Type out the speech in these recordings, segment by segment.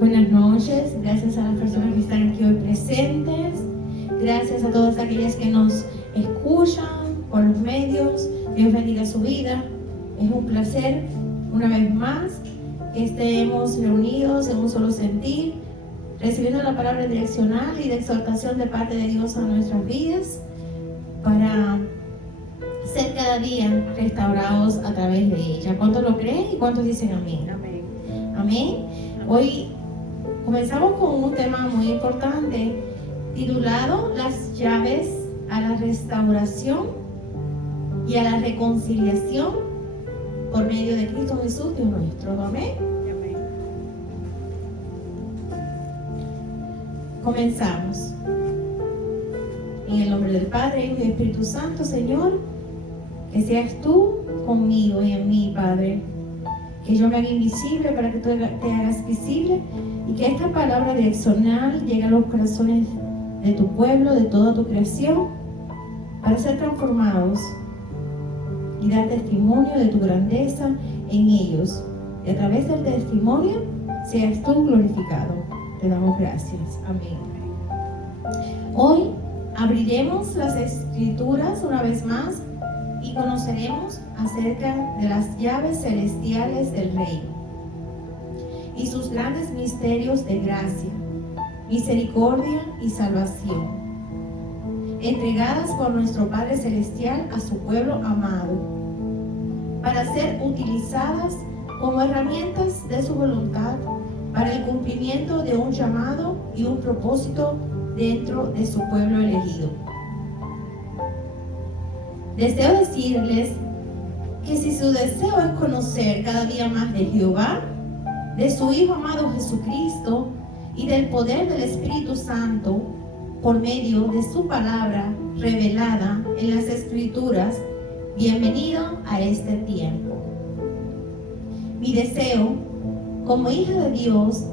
Buenas noches, gracias a las personas que están aquí hoy presentes, gracias a todas aquellas que nos escuchan por los medios. Dios bendiga su vida. Es un placer una vez más que estemos reunidos en un solo sentir, recibiendo la palabra direccional y de exhortación de parte de Dios a nuestras vidas, para ser cada día restaurados a través de ella. ¿Cuántos lo creen y cuántos dicen amén? Amén. Amén. Hoy comenzamos con un tema muy importante titulado Las llaves a la restauración y a la reconciliación por medio de Cristo Jesús, Dios nuestro. Amén. Amén. Comenzamos. En el nombre del Padre, Hijo y Espíritu Santo. Señor, que seas tú conmigo y en mí, Padre. Que yo me haga invisible para que tú te hagas visible, y que esta palabra direccional llegue a los corazones de tu pueblo, de toda tu creación, para ser transformados y dar testimonio de tu grandeza en ellos. Y a través del testimonio seas tú glorificado. Te damos gracias. Amén. Hoy abriremos las Escrituras una vez más y conoceremos acerca de las llaves celestiales del reino y sus grandes misterios de gracia, misericordia y salvación, entregadas por nuestro Padre Celestial a su pueblo amado, para ser utilizadas como herramientas de su voluntad para el cumplimiento de un llamado y un propósito dentro de su pueblo elegido. Deseo decirles que si su deseo es conocer cada día más de Jehová, de su Hijo amado Jesucristo y del poder del Espíritu Santo por medio de su palabra revelada en las Escrituras, bienvenido a este tiempo. Mi deseo, como hija de Dios,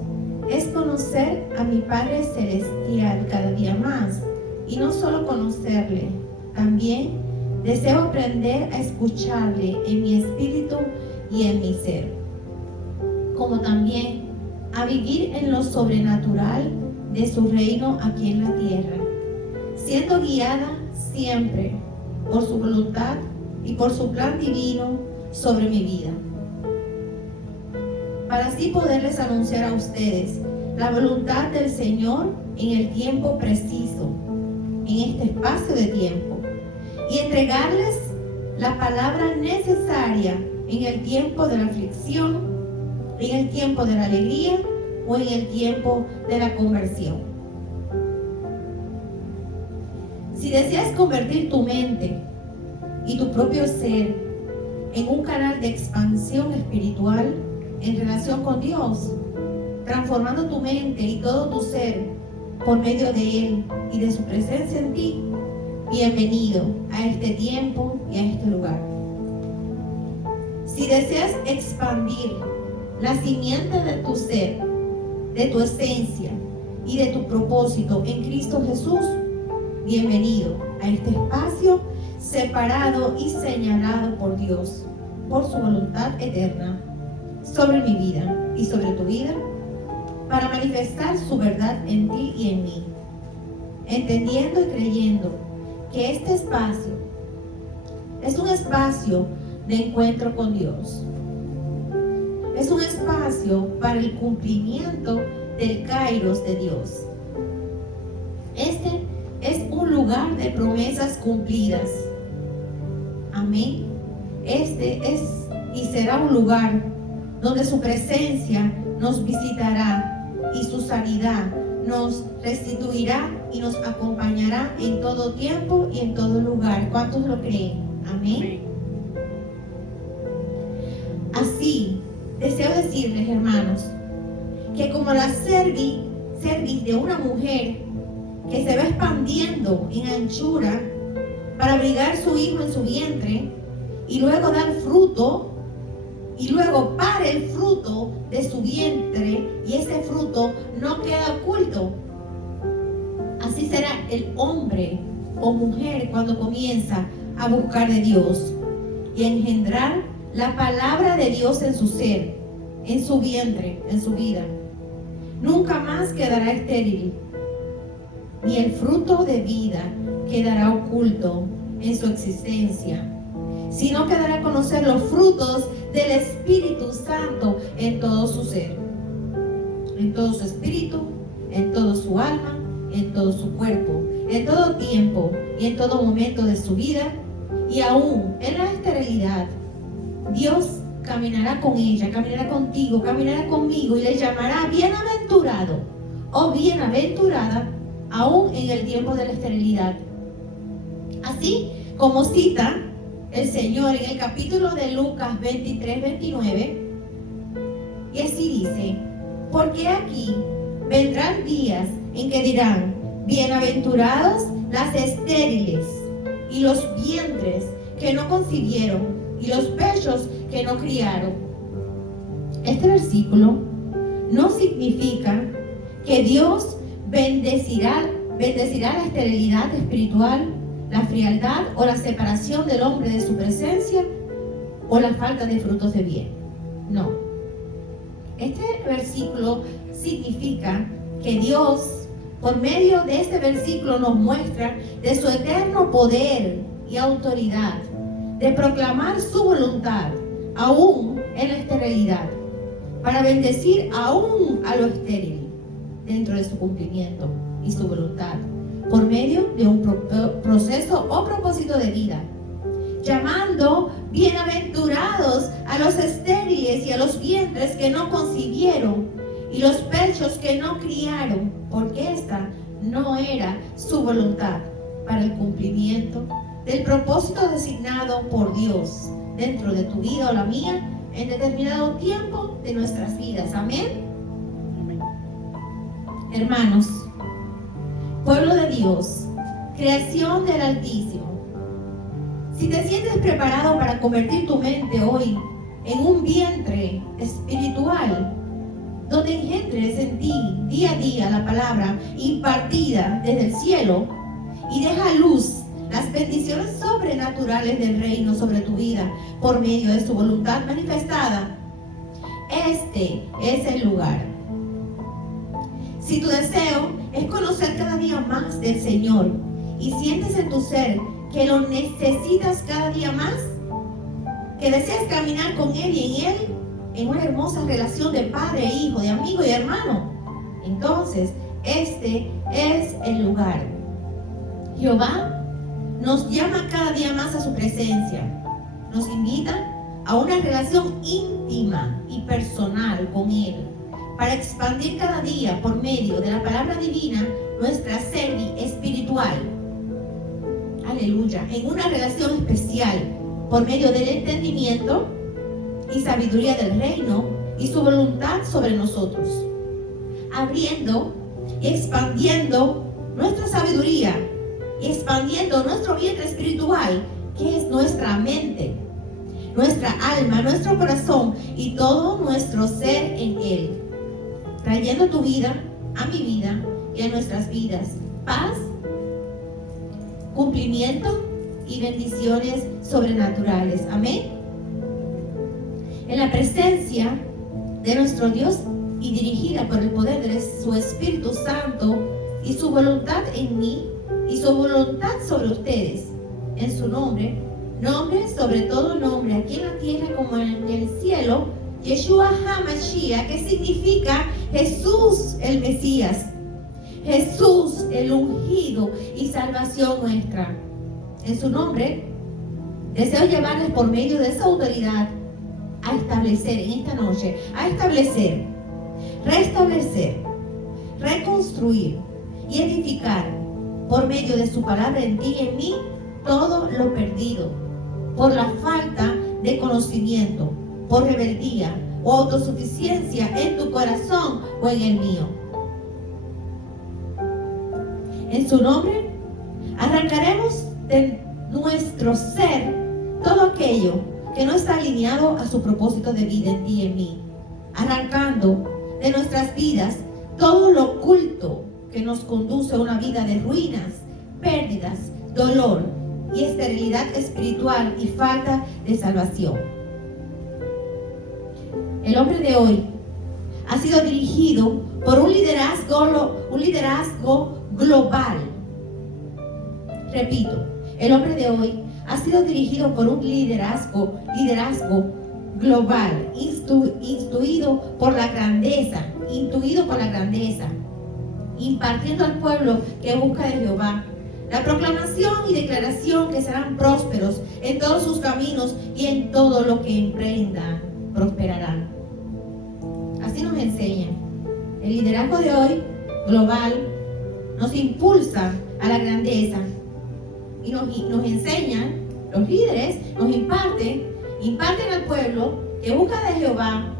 es conocer a mi Padre Celestial cada día más, y no solo conocerle, también deseo aprender a escucharle en mi espíritu y en mi ser, como también a vivir en lo sobrenatural de su reino aquí en la tierra, siendo guiada siempre por su voluntad y por su plan divino sobre mi vida, para así poderles anunciar a ustedes la voluntad del Señor en el tiempo preciso, en este espacio de tiempo, y entregarles la palabra necesaria en el tiempo de la aflicción, en el tiempo de la alegría o en el tiempo de la conversión. Si deseas convertir tu mente y tu propio ser en un canal de expansión espiritual en relación con Dios, transformando tu mente y todo tu ser por medio de Él y de su presencia en ti, bienvenido a este tiempo y a este lugar. Si deseas expandir la simiente de tu ser, de tu esencia y de tu propósito en Cristo Jesús, bienvenido a este espacio separado y señalado por Dios, por su voluntad eterna, sobre mi vida y sobre tu vida, para manifestar su verdad en ti y en mí, entendiendo y creyendo que este espacio es un espacio de encuentro con Dios. Es un espacio para el cumplimiento del Kairos de Dios. Este es un lugar de promesas cumplidas. Amén. Este es y será un lugar donde su presencia nos visitará y su sanidad nos restituirá y nos acompañará en todo tiempo y en todo lugar. ¿Cuántos lo creen? Amén. Así, deseo decirles, hermanos, que como la cerviz de una mujer que se va expandiendo en anchura para abrigar su hijo en su vientre y luego dar fruto, y luego para el fruto de su vientre, y ese fruto no queda oculto. Así será el hombre o mujer cuando comienza a buscar de Dios y a engendrar la palabra de Dios en su ser, en su vientre, en su vida. nunca más quedará estéril, ni el fruto de vida quedará oculto en su existencia, sino que dará a conocer los frutos del Espíritu Santo en todo su ser, en todo su espíritu, en todo su alma, en todo su cuerpo, en todo tiempo y en todo momento de su vida, y aún en la esterilidad. Dios caminará con ella, caminará contigo, caminará conmigo y le llamará bienaventurado o bienaventurada aún en el tiempo de la esterilidad. Así como cita el Señor en el capítulo de Lucas 23-29, y así dice: porque aquí vendrán días en que dirán, bienaventurados las estériles y los vientres que no concibieron y los pechos que no criaron. Este versículo no significa que Dios bendecirá la esterilidad espiritual, la frialdad o la separación del hombre de su presencia o la falta de frutos de bien. No. Este versículo significa que Dios, por medio de este versículo, nos muestra de su eterno poder y autoridad de proclamar su voluntad aún en la esterilidad, para bendecir aún a lo estéril dentro de su cumplimiento y su voluntad, por medio de un proceso o propósito de vida, llamando bienaventurados a los estériles y a los vientres que no concibieron y los pechos que no criaron, porque esta no era su voluntad para el cumplimiento del propósito designado por Dios dentro de tu vida o la mía en determinado tiempo de nuestras vidas. Amén. Amén. Hermanos, pueblo de Dios, creación del Altísimo, si te sientes preparado para convertir tu mente hoy en un vientre espiritual, donde engendres en ti día a día la palabra impartida desde el cielo y deja luz las bendiciones sobrenaturales del reino sobre tu vida por medio de su voluntad manifestada, este es el lugar. Si tu deseo es conocer cada día más del Señor y sientes en tu ser que lo necesitas cada día más, que deseas caminar con Él y en Él en una hermosa relación de padre e hijo, de amigo y hermano, entonces este es el lugar. Jehová nos llama cada día más a su presencia, nos invita a una relación íntima y personal con Él, para expandir cada día por medio de la palabra divina nuestra ser espiritual. Aleluya, en una relación especial por medio del entendimiento y sabiduría del reino y su voluntad sobre nosotros, abriendo y expandiendo nuestra sabiduría y expandiendo nuestro vientre espiritual, que es nuestra mente, nuestra alma, nuestro corazón y todo nuestro ser en Él, trayendo a tu vida, a mi vida y a nuestras vidas paz, cumplimiento y bendiciones sobrenaturales. Amén. En la presencia de nuestro Dios y dirigida por el poder de su Espíritu Santo y su voluntad en mí y su voluntad sobre ustedes, en su nombre sobre todo nombre, aquí en la tierra como en el cielo, Yeshua HaMashiach, que significa Jesús el Mesías, Jesús el ungido y salvación nuestra. En su nombre deseo llevarles por medio de esa autoridad a establecer en esta noche, a establecer, restablecer, reconstruir y edificar por medio de su palabra en ti y en mí todo lo perdido por la falta de conocimiento, por rebeldía o autosuficiencia en tu corazón o en el mío. En su nombre arrancaremos de nuestro ser todo aquello que no está alineado a su propósito de vida en ti y en mí, arrancando de nuestras vidas todo lo oculto que nos conduce a una vida de ruinas, pérdidas, dolor y esterilidad espiritual y falta de salvación. El hombre de hoy ha sido dirigido por un liderazgo global. Repito, el hombre de hoy ha sido dirigido por un liderazgo global, intuido por la grandeza, impartiendo al pueblo que busca de Jehová la proclamación y declaración que serán prósperos en todos sus caminos y en todo lo que emprendan, prosperarán. Así nos enseña. El liderazgo de hoy, global, nos impulsa a la grandeza y nos enseña, los líderes nos imparten al pueblo que busca de Jehová,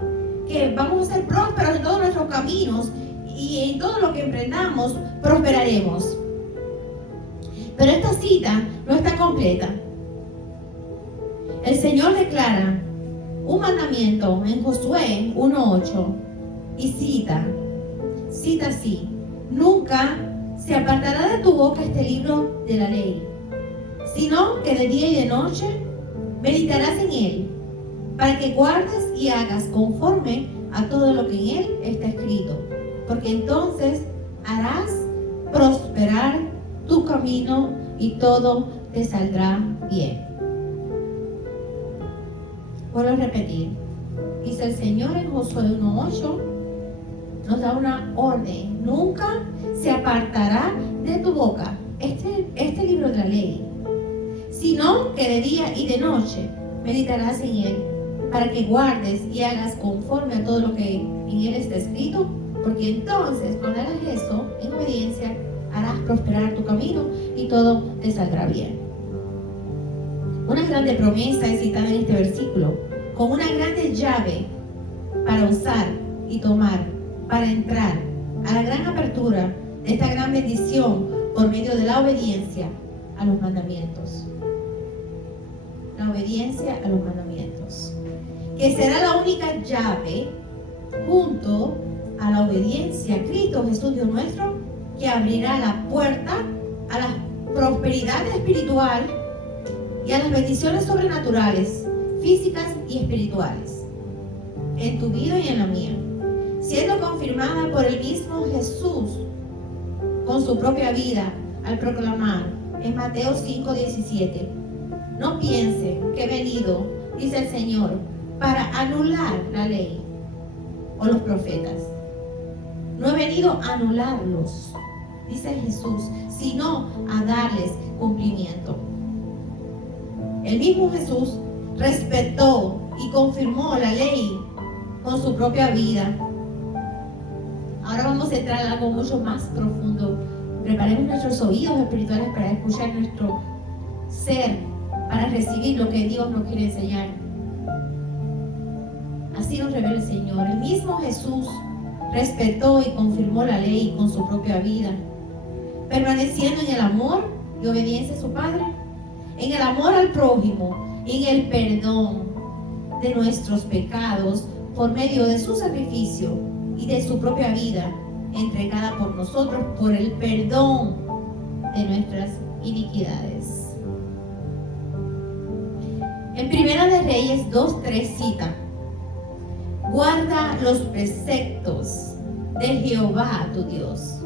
que vamos a ser prósperos en todos nuestros caminos y en todo lo que emprendamos prosperaremos. Pero esta cita no está completa. El Señor declara un mandamiento en Josué 1:8 y cita así: nunca se apartará de tu boca este libro de la ley, sino que de día y de noche meditarás en él, para que guardes y hagas conforme a todo lo que en él está escrito, porque entonces harás prosperar tu camino y todo te saldrá bien. Vuelvo a repetir. Dice el Señor en Josué 1:8, nos da una orden: nunca se apartará de tu boca este libro de la ley, sino que de día y de noche meditarás en él, para que guardes y hagas conforme a todo lo que en él está escrito, porque entonces cuando hagas eso en obediencia harás prosperar tu camino y todo te saldrá bien. Una grande promesa es citada en este versículo, con una grande llave para usar y tomar, para entrar a la gran apertura de esta gran bendición por medio de la obediencia a los mandamientos. La obediencia a los mandamientos, que será la única llave junto a la obediencia a Cristo Jesús Dios nuestro, que abrirá la puerta a la prosperidad espiritual y a las bendiciones sobrenaturales, físicas y espirituales, en tu vida y en la mía, siendo confirmada por el mismo Jesús con su propia vida al proclamar en Mateo 5:17: no piensen que he venido, dice el Señor, para anular la ley o los profetas. No he venido a anularlos, dice Jesús, sino a darles cumplimiento. El mismo Jesús respetó y confirmó la ley con su propia vida. Ahora vamos a entrar en algo mucho más profundo. Preparemos nuestros oídos espirituales para escuchar nuestro ser, para recibir lo que Dios nos quiere enseñar. Así nos revela el Señor. El mismo Jesús respetó y confirmó la ley con su propia vida, permaneciendo en el amor y obediencia a su Padre, en el amor al prójimo, en el perdón de nuestros pecados por medio de su sacrificio y de su propia vida entregada por nosotros por el perdón de nuestras iniquidades. En Primera de Reyes 2:3 cita: guarda los preceptos de Jehová tu Dios,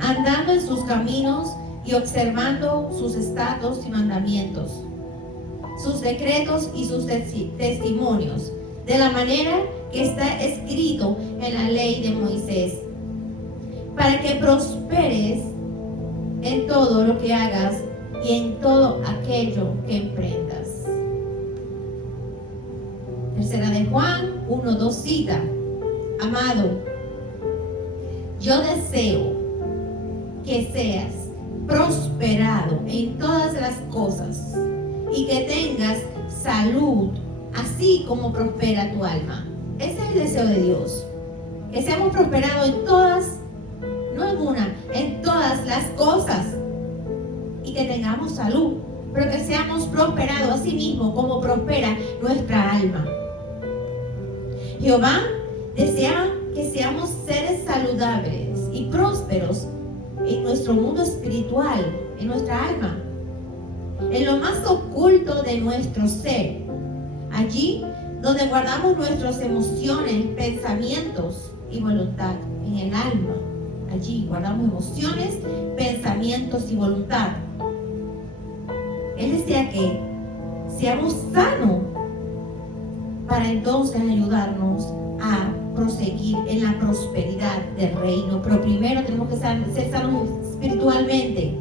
andando en sus caminos y observando sus estatutos y mandamientos, sus decretos y sus testimonios, de la manera que está escrito en la ley de Moisés, para que prosperes en todo lo que hagas y en todo aquello que emprendas. Tercera de Juan 1:2 cita: amado, yo deseo que seas prosperado en todas las cosas y que tengas salud, así como prospera tu alma. Ese es el deseo de Dios, que seamos prosperados en todas, no en una, en todas las cosas, y que tengamos salud, pero que seamos prosperados así mismo como prospera nuestra alma. Jehová desea que seamos seres saludables y prósperos en nuestro mundo espiritual, en nuestra alma, en lo más oculto de nuestro ser. Allí donde guardamos nuestras emociones, pensamientos y voluntad, en el alma. Allí guardamos emociones, pensamientos y voluntad. Él decía que seamos sanos para entonces ayudarnos a proseguir en la prosperidad del reino. Pero primero tenemos que ser sanos espiritualmente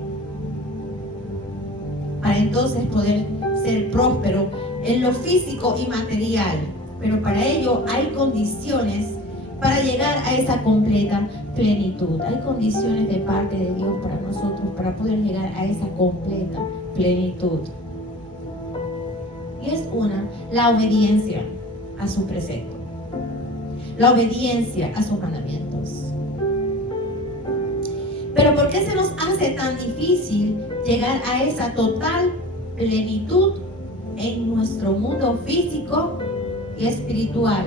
para entonces poder ser prósperos en lo físico y material. Pero para ello hay condiciones para llegar a esa completa plenitud. Hay condiciones de parte de Dios para nosotros para poder llegar a esa completa plenitud. Y es la obediencia a su precepto, la obediencia a sus mandamientos. Pero ¿por qué se nos hace tan difícil llegar a esa total plenitud en nuestro mundo físico y espiritual?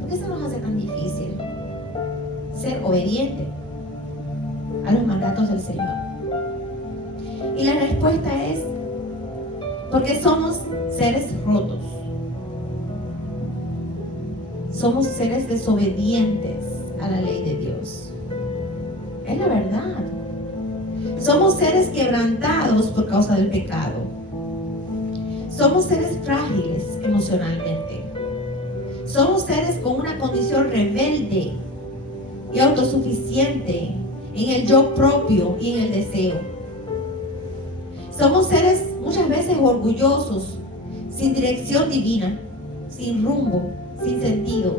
¿Por qué se nos hace tan difícil ser obediente a los mandatos del Señor? Y la respuesta es porque somos seres rotos. Somos seres desobedientes a la ley de Dios. Es la verdad. Somos seres quebrantados por causa del pecado. Somos seres frágiles emocionalmente. Somos seres con una condición rebelde y autosuficiente en el yo propio y en el deseo. Somos seres muchas veces orgullosos, sin dirección divina, sin rumbo, sin sentido.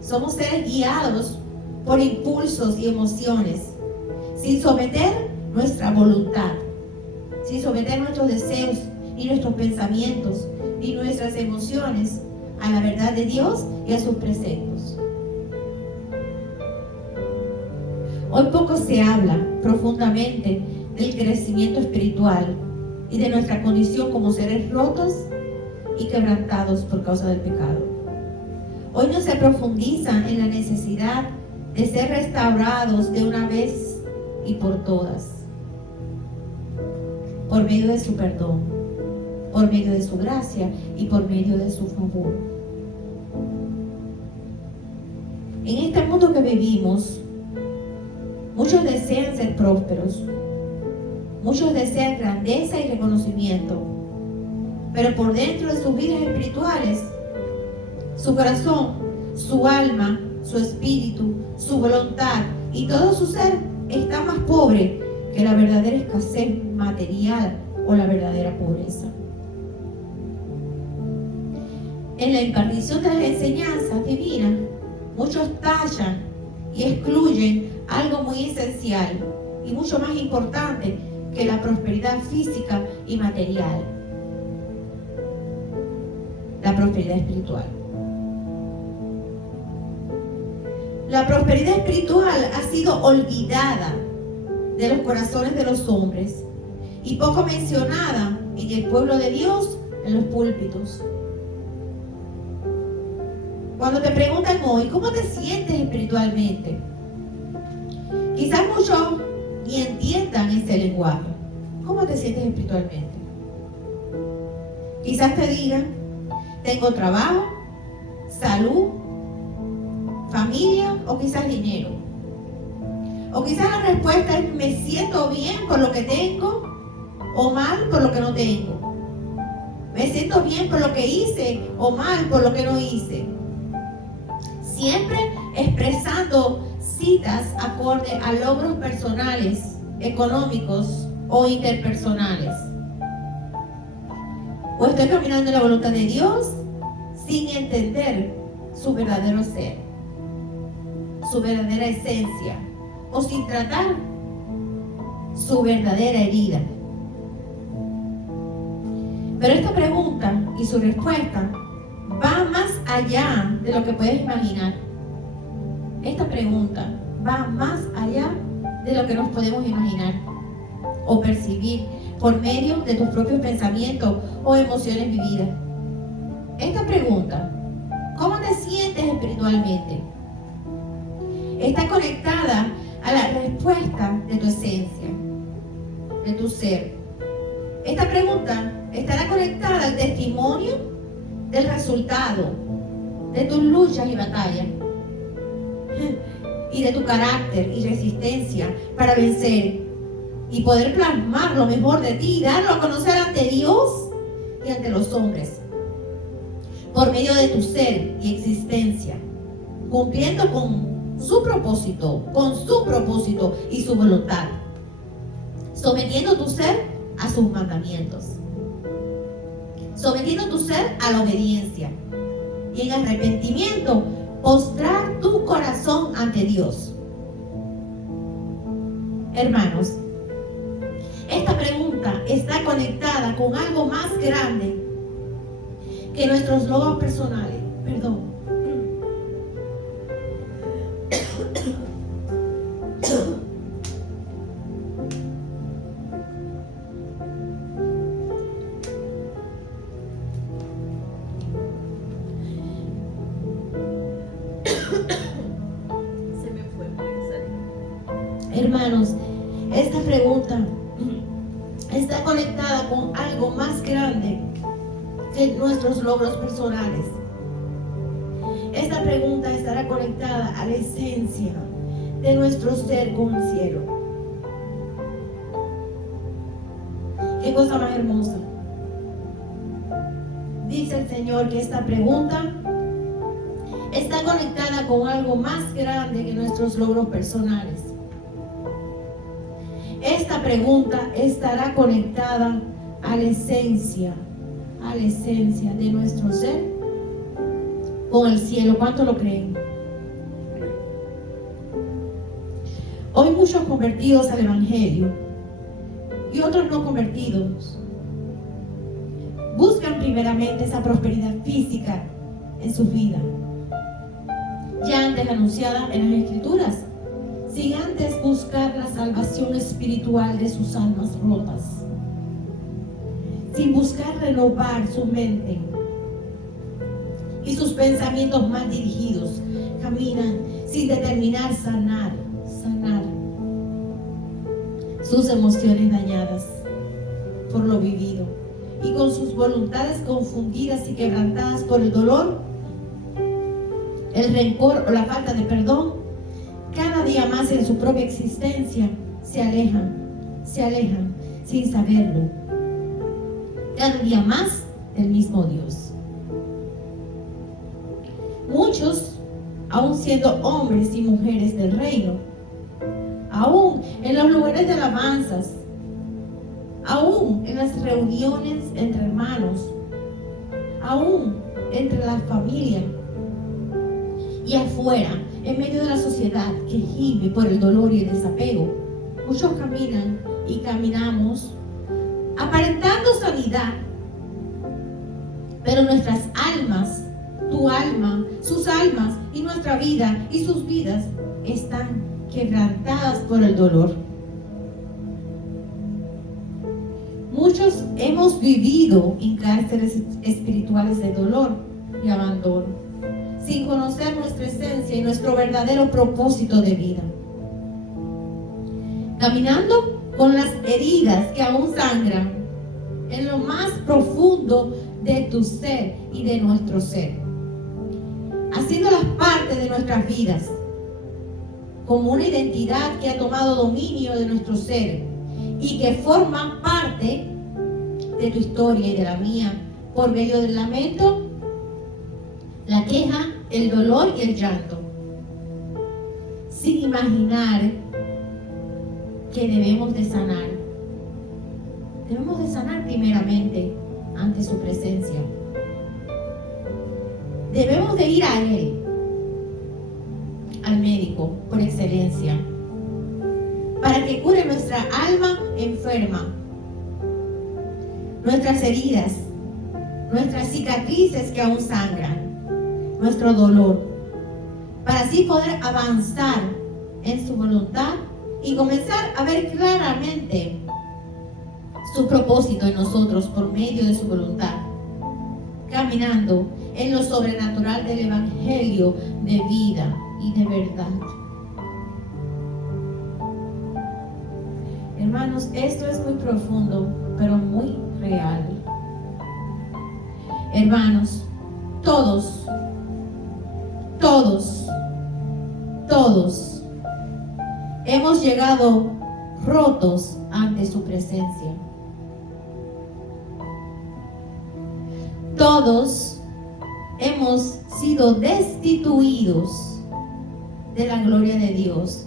Somos seres guiados por impulsos y emociones, sin someter nuestra voluntad, sin someter nuestros deseos y nuestros pensamientos y nuestras emociones a la verdad de Dios y a sus preceptos. Hoy poco se habla profundamente del crecimiento espiritual y de nuestra condición como seres rotos y quebrantados por causa del pecado. Hoy no se profundiza en la necesidad de ser restaurados de una vez y por todas, por medio de su perdón, por medio de su gracia y por medio de su favor. En este mundo que vivimos, muchos desean ser prósperos, muchos desean grandeza y reconocimiento, pero por dentro de sus vidas espirituales, su corazón, su alma, su espíritu, su voluntad y todo su ser está más pobre que la verdadera escasez material o la verdadera pobreza. En la impartición de las enseñanzas divinas, muchos tallan y excluyen algo muy esencial y mucho más importante que la prosperidad física y material: la prosperidad espiritual. La prosperidad espiritual ha sido olvidada de los corazones de los hombres y poco mencionada en el pueblo de Dios en los púlpitos. Cuando te preguntan hoy, ¿cómo te sientes espiritualmente? Quizás muchos ni entiendan ese lenguaje. ¿Cómo te sientes espiritualmente? Quizás te digan, tengo trabajo, salud, familia o quizás dinero. O quizás la respuesta es, me siento bien por lo que tengo o mal por lo que no tengo. Me siento bien por lo que hice o mal por lo que no hice. Siempre expresando citas acorde a logros personales, económicos o interpersonales. O estoy caminando en la voluntad de Dios sin entender su verdadero ser, su verdadera esencia, o sin tratar su verdadera herida. Pero esta pregunta y su respuesta va más allá de lo que puedes imaginar. Esta pregunta va más allá de lo que nos podemos imaginar o percibir por medio de tus propios pensamientos o emociones vividas. Esta pregunta, ¿cómo te sientes espiritualmente?, está conectada a la respuesta de tu esencia, de tu ser. Esta pregunta estará conectada al testimonio del resultado de tus luchas y batallas y de tu carácter y resistencia para vencer y poder plasmar lo mejor de ti y darlo a conocer ante Dios y ante los hombres por medio de tu ser y existencia, cumpliendo con su propósito y su voluntad, sometiendo tu ser a sus mandamientos, sometiendo tu ser a la obediencia y en arrepentimiento postrar tu corazón ante Dios. Hermanos, esta pregunta está conectada con algo más grande que nuestros logros personales. Perdón. Se me fue por esa. Hermanos, esta pregunta está conectada con algo más grande que nuestros logros personales. Esta pregunta estará conectada a la esencia de nuestro ser con el cielo. Qué cosa más hermosa. Dice el Señor que esta pregunta está conectada con algo más grande que nuestros logros personales. Esta pregunta estará conectada a la esencia de nuestro ser con el cielo. ¿Cuánto lo creen? Hoy muchos convertidos al Evangelio y otros no convertidos buscan primeramente esa prosperidad física en su vida, ya antes anunciada en las Escrituras, sin antes buscar la salvación espiritual de sus almas rotas, sin buscar renovar su mente y sus pensamientos mal dirigidos. Caminan sin determinar sanar sus emociones dañadas por lo vivido y con sus voluntades confundidas y quebrantadas por el dolor, el rencor o la falta de perdón. Cada día más en su propia existencia se alejan sin saberlo, cada día más del mismo Dios. Muchos, aún siendo hombres y mujeres del reino, aún en los lugares de alabanzas, aún en las reuniones entre hermanos, aún entre la familia y afuera, en medio de la sociedad que gime por el dolor y el desapego, muchos caminan y caminamos aparentando sanidad, pero nuestras almas, tu alma, sus almas y nuestra vida y sus vidas están quebrantadas por el dolor. Muchos hemos vivido en cárceles espirituales de dolor y abandono, sin conocer nuestra esencia y nuestro verdadero propósito de vida. Caminando con las heridas que aún sangran en lo más profundo de tu ser y de nuestro ser, haciéndolas parte de nuestras vidas, como una identidad que ha tomado dominio de nuestro ser y que forma parte de tu historia y de la mía, por medio del lamento, la queja, el dolor y el llanto, sin imaginar que debemos de sanar. Debemos de sanar primeramente ante su presencia. Debemos de ir a Él, al médico por excelencia, para que cure nuestra alma enferma, nuestras heridas, nuestras cicatrices que aún sangran, nuestro dolor, para así poder avanzar en su voluntad y comenzar a ver claramente su propósito en nosotros por medio de su voluntad, caminando en lo sobrenatural del Evangelio de vida y de verdad. Hermanos, esto es muy profundo, pero muy real. Hermanos, todos, todos, todos hemos llegado rotos ante su presencia. Todos hemos sido destituidos de la gloria de Dios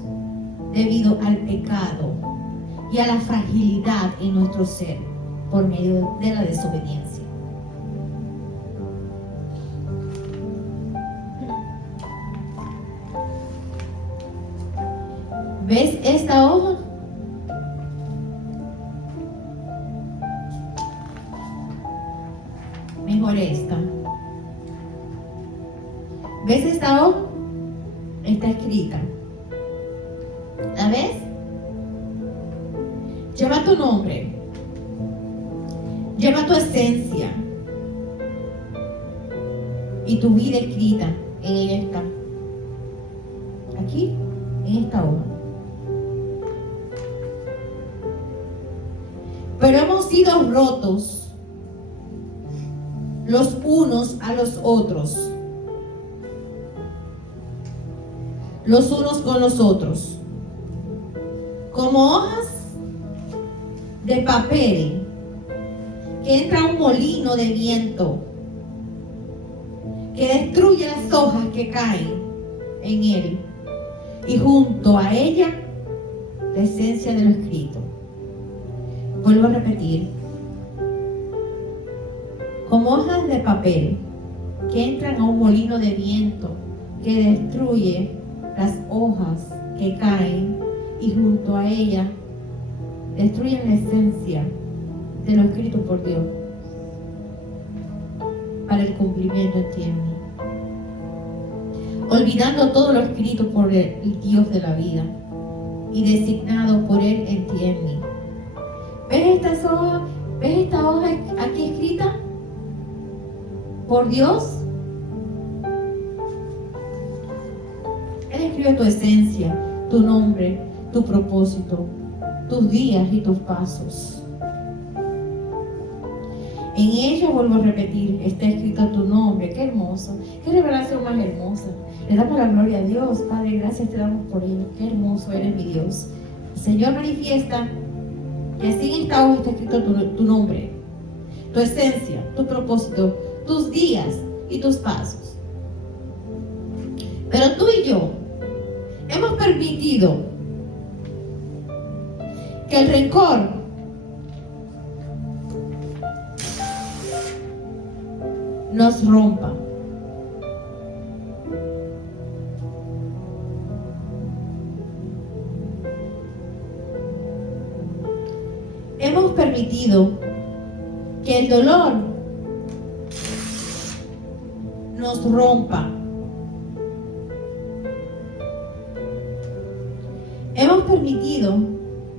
debido al pecado y a la fragilidad en nuestro ser por medio de la desobediencia. ¿Ves esta hoja? Mejor esta. ¿Ves esta hoja? Está escrita. ¿La ves? Lleva tu nombre. Lleva tu esencia. Y tu vida escrita en ella está. Aquí, en esta hoja. Pero hemos sido rotos los unos a los otros, los unos con los otros, como hojas de papel que entra a un molino de viento que destruye las hojas que caen en él y junto a ella la esencia de lo escrito. Vuelvo a repetir, como hojas de papel que entran a un molino de viento que destruye las hojas que caen y junto a ella destruyen la esencia de lo escrito por Dios para el cumplimiento en ti y en mí. Olvidando todo lo escrito por el Dios de la vida y designado por Él en ti y en mí. ¿Ves estas hojas? ¿Ves esta hoja aquí escrita por Dios? Él escribe tu esencia, tu nombre, tu propósito, tus días y tus pasos. En ella, vuelvo a repetir, está escrito tu nombre. Qué hermoso, qué revelación más hermosa. Le damos la gloria a Dios. Padre, gracias te damos por ello. Qué hermoso eres, mi Dios. El Señor manifiesta que así en esta hoja está escrito tu nombre, tu esencia, tu propósito, tus días y tus pasos. Pero tú y yo hemos permitido que el rencor nos rompa. Hemos permitido que el dolor nos rompa. Hemos permitido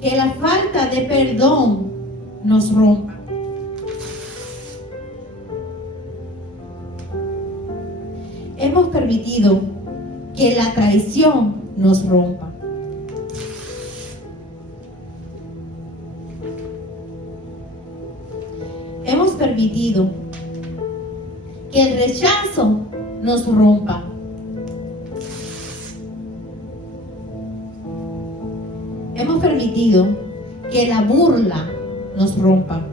que la falta de perdón nos rompa. Hemos permitido que la traición nos rompa. Hemos permitido que el rechazo nos rompa. Hemos permitido que la burla nos rompa.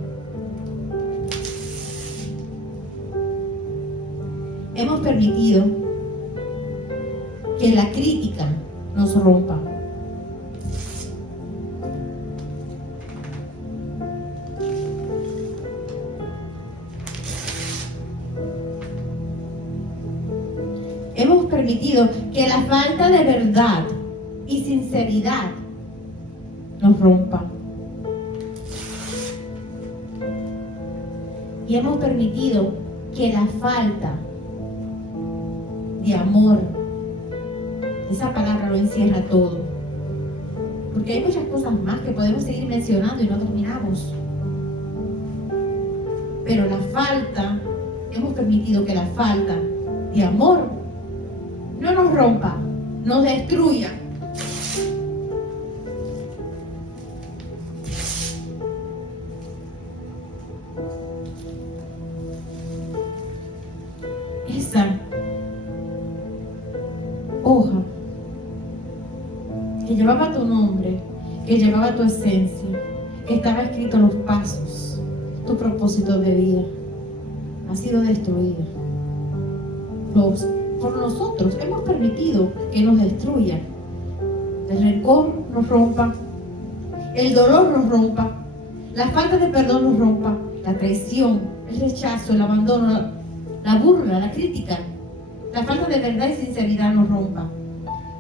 Hemos permitido que la crítica nos rompa. Hemos permitido que la falta de verdad y sinceridad nos rompa. Y hemos permitido que la falta de amor, esa palabra lo encierra todo. Porque hay muchas cosas más que podemos seguir mencionando y no terminamos. Pero la falta, hemos permitido que la falta de amor no nos rompa, nos destruya. que llevaba tu nombre, que llevaba tu esencia, que estaba escrito los pasos, tu propósito de vida, ha sido destruida. Por nosotros hemos permitido que nos destruyan. El rencor nos rompa, el dolor nos rompa, la falta de perdón nos rompa, la traición, el rechazo, el abandono, la burla, la crítica, la falta de verdad y sinceridad nos rompa,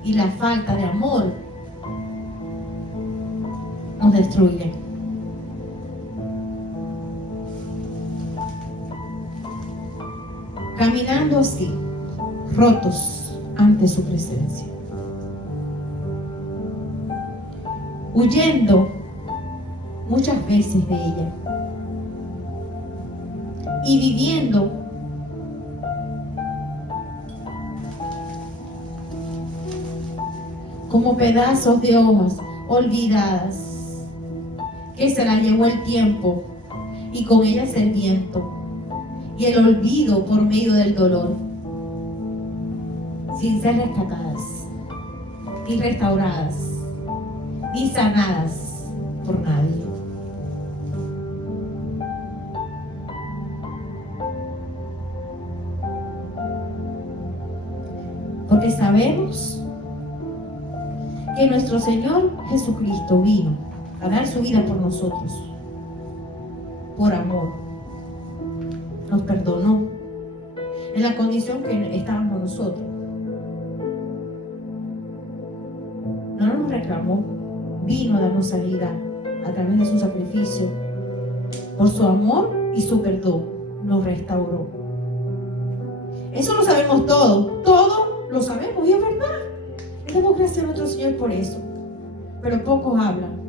y la falta de amor nos destruye. Caminando así, rotos ante su presencia, huyendo muchas veces de ella y viviendo como pedazos de hojas olvidadas que se las llevó el tiempo y con ellas el viento y el olvido por medio del dolor, sin ser rescatadas, ni restauradas, ni sanadas por nadie. Porque sabemos que nuestro Señor Jesucristo vino a dar su vida por nosotros, por amor. Nos perdonó en la condición que estábamos nosotros. No nos reclamó, vino a darnos sanidad a través de su sacrificio. Por su amor y su perdón nos restauró. Eso lo sabemos todo lo sabemos y es verdad. Le damos gracias a nuestro Señor por eso. Pero pocos hablan.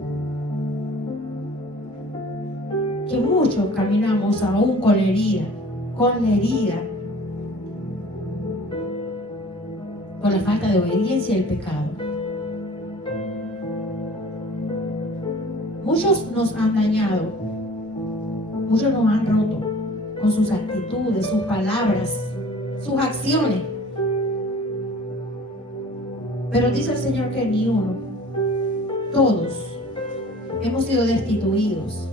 Que muchos caminamos aún con la herida, por la falta de obediencia y el pecado. Muchos nos han dañado, muchos nos han roto con sus actitudes, sus palabras, sus acciones. Pero dice el Señor que ni uno, todos hemos sido destituidos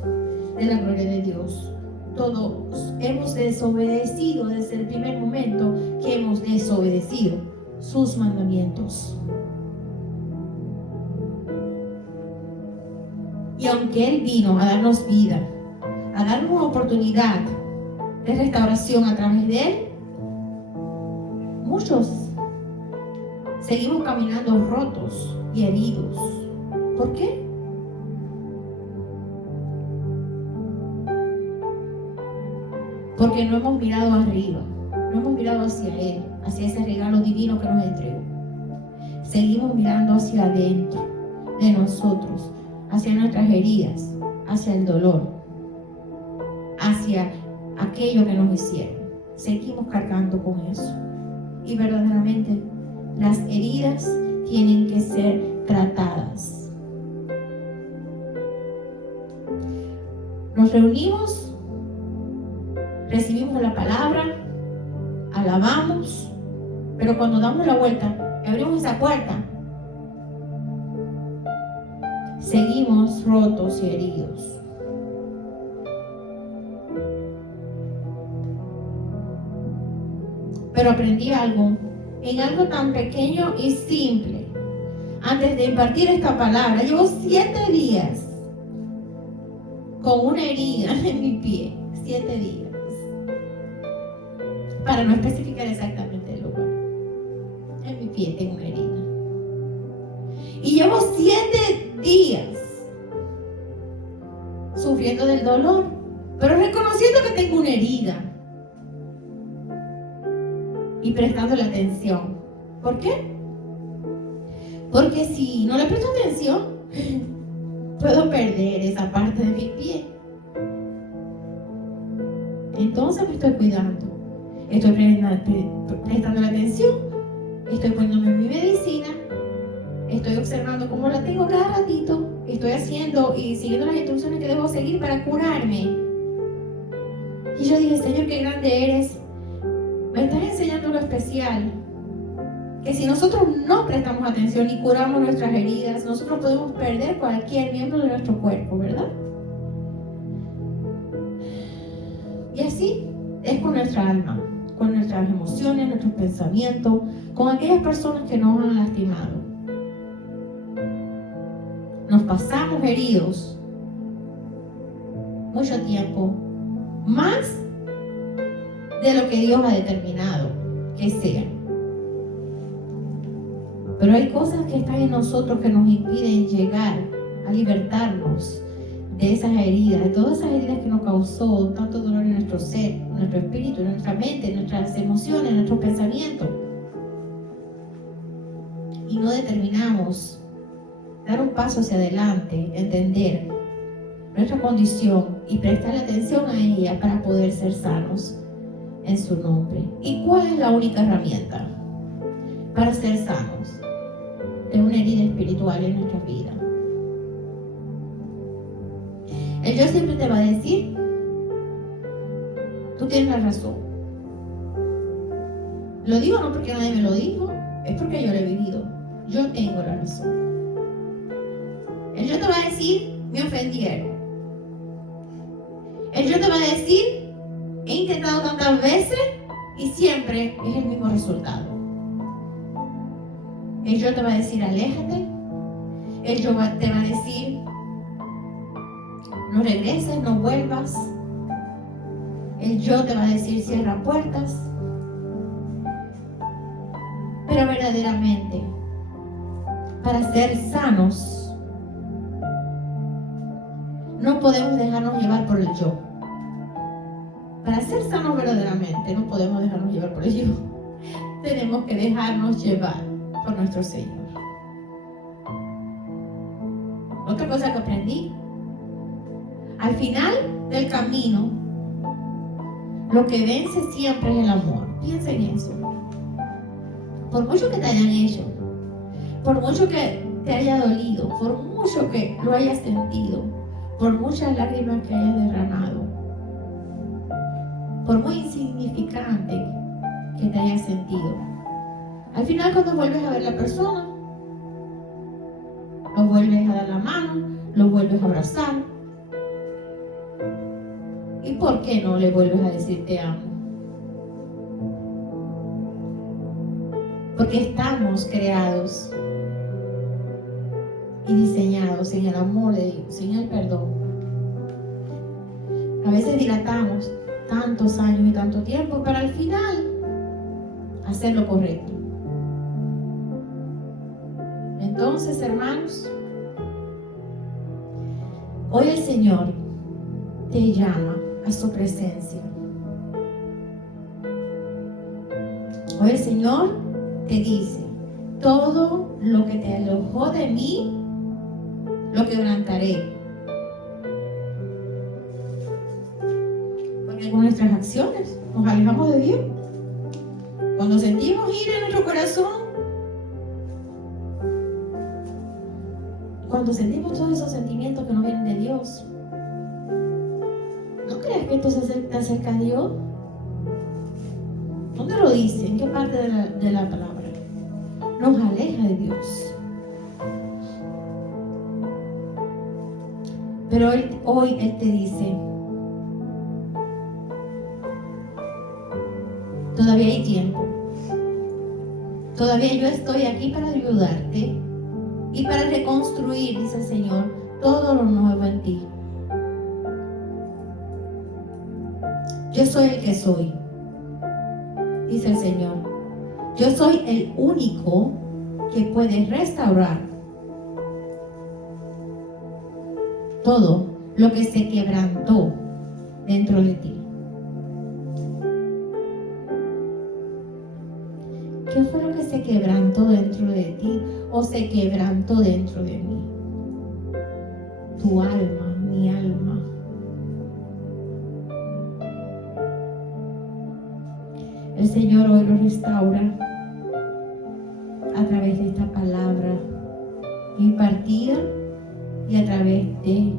de la gloria de Dios. Todos hemos desobedecido desde el primer momento que hemos desobedecido sus mandamientos. Y aunque Él vino a darnos vida, a darnos una oportunidad de restauración a través de Él, muchos seguimos caminando rotos y heridos. ¿Por qué? Porque no hemos mirado arriba, no hemos mirado hacia Él, hacia ese regalo divino que nos entregó. Seguimos mirando hacia adentro de nosotros, hacia nuestras heridas, hacia el dolor, hacia aquello que nos hicieron. Seguimos cargando con eso. Y verdaderamente las heridas tienen que ser tratadas. Nos reunimos, recibimos la palabra, alabamos, pero cuando damos la vuelta, abrimos esa puerta, seguimos rotos y heridos. Pero aprendí algo, en algo tan pequeño y simple. Antes de impartir esta palabra, llevo 7 días con una herida en mi pie. 7 días. Para no especificar exactamente el lugar. En mi pie tengo una herida. Y llevo 7 días sufriendo del dolor, pero reconociendo que tengo una herida y prestando la atención. ¿Por qué? Porque si no le presto atención, puedo perder esa parte de mi pie. Entonces me estoy cuidando, estoy prestando la atención, estoy poniéndome mi medicina, estoy observando cómo la tengo cada ratito, estoy haciendo y siguiendo las instrucciones que debo seguir para curarme. Y yo dije, Señor, qué grande eres. Me estás enseñando lo especial, que si nosotros no prestamos atención y curamos nuestras heridas, nosotros podemos perder cualquier miembro de nuestro cuerpo, ¿verdad? Y así es con nuestra alma, con nuestras emociones, nuestros pensamientos, con aquellas personas que nos han lastimado. Nos pasamos heridos mucho tiempo, más de lo que Dios ha determinado que sea. Pero hay cosas que están en nosotros que nos impiden llegar a libertarnos de esas heridas, de todas esas heridas que nos causó tanto dolor en nuestro ser, en nuestro espíritu, en nuestra mente, en nuestras emociones, en nuestros pensamientos. Y no determinamos dar un paso hacia adelante, entender nuestra condición y prestar atención a ella para poder ser sanos en su nombre. ¿Y cuál es la única herramienta para ser sanos de una herida espiritual en nuestra vida? El yo siempre te va a decir, tú tienes la razón. Lo digo no porque nadie me lo dijo, es porque yo lo he vivido. Yo tengo la razón. El yo te va a decir, me ofendieron. El yo te va a decir, he intentado tantas veces y siempre es el mismo resultado. El yo te va a decir, aléjate. El yo te va a decir, no regreses, no vuelvas. El yo te va a decir, cierra puertas. Pero verdaderamente, para ser sanos, no podemos dejarnos llevar por el yo. Para ser sanos verdaderamente, no podemos dejarnos llevar por el yo. Tenemos que dejarnos llevar por nuestro Señor. Otra cosa que aprendí, al final del camino, lo que vence siempre es el amor. Piensa en eso. Por mucho que te hayan hecho, por mucho que te haya dolido, por mucho que lo hayas sentido, por muchas lágrimas que hayas derramado, por muy insignificante que te hayas sentido, al final cuando vuelves a ver a la persona, lo vuelves a dar la mano, lo vuelves a abrazar. ¿Y por qué no le vuelves a decir te amo? Porque estamos creados y diseñados en el amor de Dios, en el perdón. A veces dilatamos tantos años y tanto tiempo para al final hacer lo correcto. Entonces, hermanos, hoy el Señor te llama a su presencia. Hoy el Señor te dice, todo lo que te alejó de mí, lo quebrantaré. Porque con nuestras acciones nos alejamos de Dios. Cuando sentimos ira en nuestro corazón, cuando sentimos todos esos sentimientos que no vienen de Dios, ¿no crees que esto te acerca a Dios? ¿Dónde lo dice? ¿En qué parte de la palabra? Nos aleja de Dios. Pero hoy Él te dice, todavía hay tiempo. Todavía yo estoy aquí para ayudarte y para reconstruir, dice el Señor, todo lo nuevo en ti. Yo soy el que soy, dice el Señor. Yo soy el único que puede restaurar todo lo que se quebrantó dentro de ti. ¿Qué fue lo que se quebrantó dentro de ti o se quebrantó dentro de mí? Tu alma, mi alma. El Señor hoy lo restaura a través de esta palabra impartida y a través de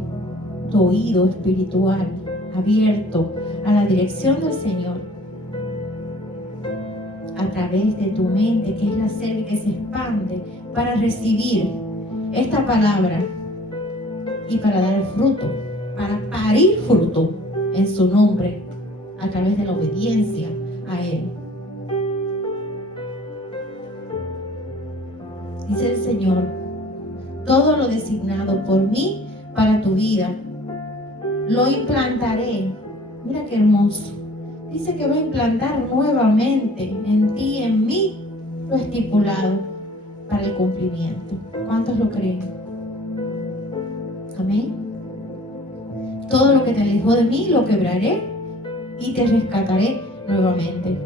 tu oído espiritual abierto a la dirección del Señor, a a través de tu mente, que es la selva que se expande, para recibir esta palabra y para dar fruto, para parir fruto en su nombre, a través de la obediencia a Él. Dice el Señor: todo lo designado por mí para tu vida, lo implantaré. Mira qué hermoso. Dice que va a implantar nuevamente en ti y en mí lo estipulado para el cumplimiento. ¿Cuántos lo creen? Amén. Todo lo que te alejó de mí lo quebraré y te rescataré nuevamente.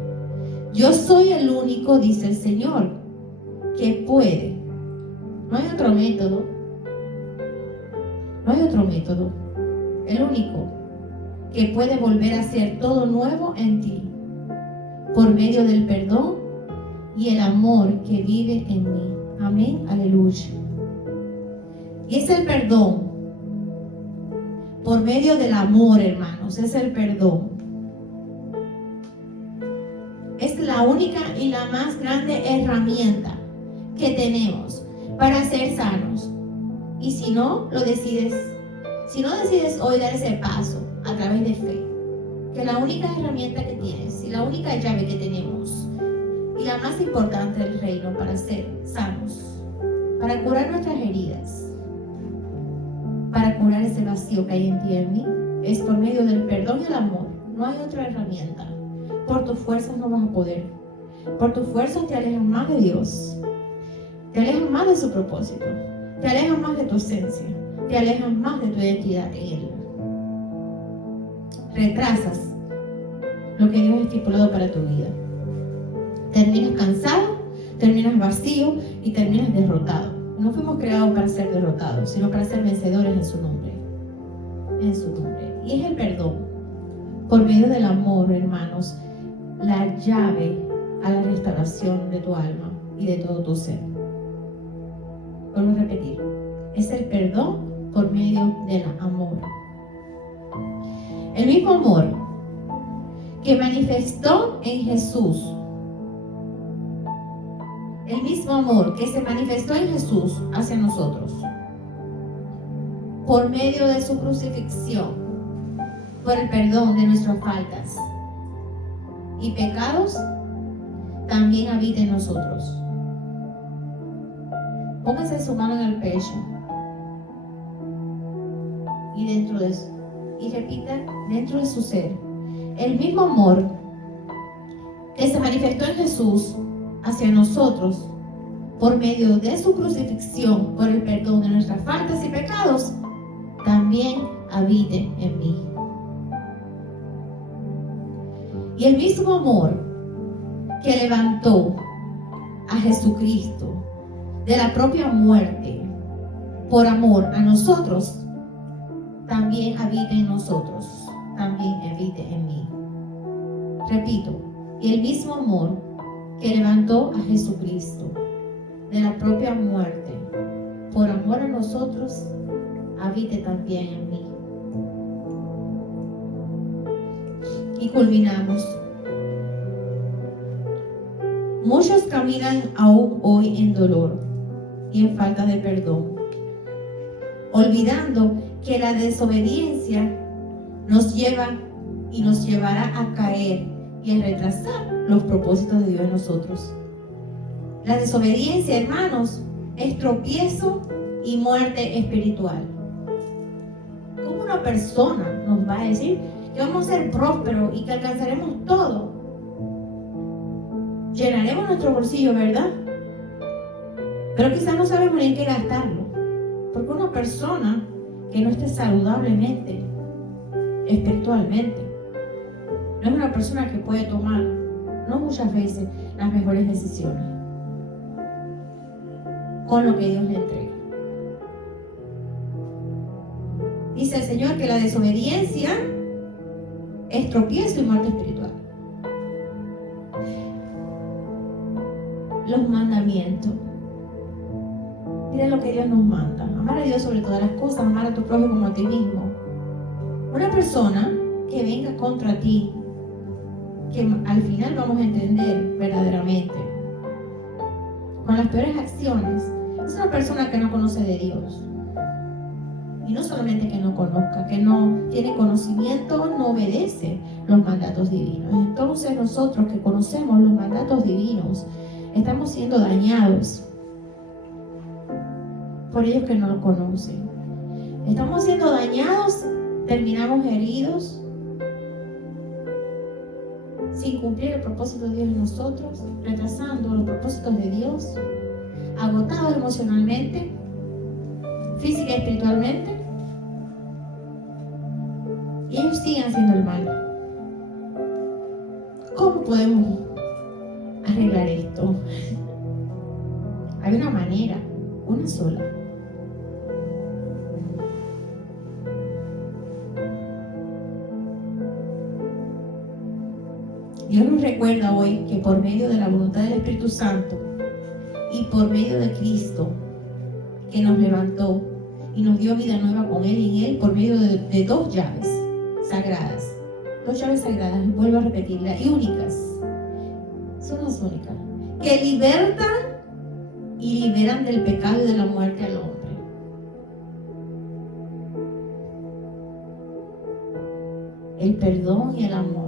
Yo soy el único, dice el Señor, que puede. No hay otro método. No hay otro método. El único que puede volver a hacer todo nuevo en ti, por medio del perdón y el amor que vive en mí. Amén, aleluya. Y es el perdón, por medio del amor, hermanos, es el perdón. Es la única y la más grande herramienta que tenemos para ser sanos. Y si no decides hoy dar ese paso a través de fe, que la única herramienta que tienes y la única llave que tenemos y la más importante del reino para ser sanos, para curar nuestras heridas, para curar ese vacío que hay en ti y en mí, es por medio del perdón y el amor. No hay otra herramienta. Por tus fuerzas no vas a poder. Por tus fuerzas te alejas más de Dios, te alejas más de su propósito, te alejas más de tu esencia, te alejas más de tu identidad en Él. Retrasas lo que Dios ha estipulado para tu vida. Terminas cansado, terminas vacío y terminas derrotado. No fuimos creados para ser derrotados, sino para ser vencedores en su nombre. En su nombre. Y es el perdón, por medio del amor, hermanos, la llave a la restauración de tu alma y de todo tu ser. Vuelvo a repetir. Es el perdón por medio del amor. El mismo amor que manifestó en Jesús. El mismo amor que se manifestó en Jesús hacia nosotros. Por medio de su crucifixión. Por el perdón de nuestras faltas y pecados, también habita en nosotros. Póngase su mano en el pecho y repita dentro de su ser: el mismo amor que se manifestó en Jesús hacia nosotros por medio de su crucifixión, por el perdón de nuestras faltas y pecados, también habite en mí. Y el mismo amor que levantó a Jesucristo de la propia muerte por amor a nosotros, también habite en nosotros, también habite en mí. Repito, y el mismo amor que levantó a Jesucristo de la propia muerte por amor a nosotros, habite también en mí. Y culminamos. Muchos caminan aún hoy en dolor y en falta de perdón, olvidando que la desobediencia nos lleva y nos llevará a caer y a retrasar los propósitos de Dios en nosotros. La desobediencia, hermanos, es tropiezo y muerte espiritual. ¿Cómo una persona nos va a decir que vamos a ser prósperos y que alcanzaremos todo? Llenaremos nuestro bolsillo, ¿verdad? Pero quizás no sabemos ni en qué gastarlo. Porque una persona que no esté saludablemente, espiritualmente, no es una persona que puede tomar, no muchas veces, las mejores decisiones con lo que Dios le entrega. Dice el Señor que la desobediencia es tropiezo y muerte espiritual. Los mandamientos. Mira lo que Dios nos manda: amar a Dios sobre todas las cosas, amar a tu prójimo como a ti mismo. Una persona que venga contra ti, que al final vamos a entender verdaderamente. Con las peores acciones, es una persona que no conoce de Dios. Y no solamente que no conozca, que no tiene conocimiento, no obedece los mandatos divinos. Entonces nosotros que conocemos los mandatos divinos, estamos siendo dañados por ellos que no lo conocen. Estamos siendo dañados, terminamos heridos, sin cumplir el propósito de Dios en nosotros, retrasando los propósitos de Dios, agotados emocionalmente, física y espiritualmente, y ellos siguen haciendo el mal. ¿Cómo podemos arreglar esto? Hay una manera, una sola. Dios nos recuerda hoy que por medio de la voluntad del Espíritu Santo y por medio de Cristo, que nos levantó y nos dio vida nueva con Él y en Él, por medio de dos llaves sagradas. Dos llaves sagradas, vuelvo a repetirlas, y únicas. Son las únicas. Que libertan y liberan del pecado y de la muerte al hombre. El perdón y el amor.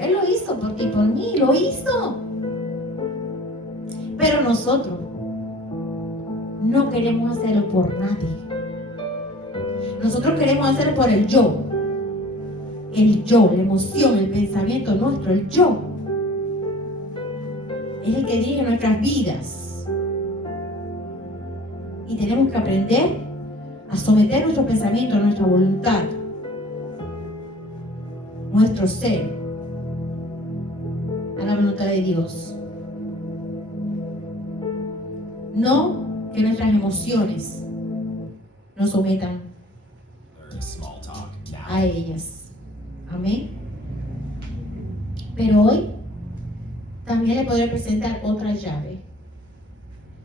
Él lo hizo por ti y por mí, lo hizo. Pero nosotros no queremos hacerlo por nadie. Nosotros queremos hacerlo por el yo. El yo, la emoción, el pensamiento nuestro, el yo. Es el que dirige nuestras vidas. Y tenemos que aprender a someter nuestro pensamiento a nuestra voluntad, nuestro ser, a la voluntad de Dios. No que nuestras emociones nos sometan a ellas. Amén. Pero hoy también le podré presentar otra llave.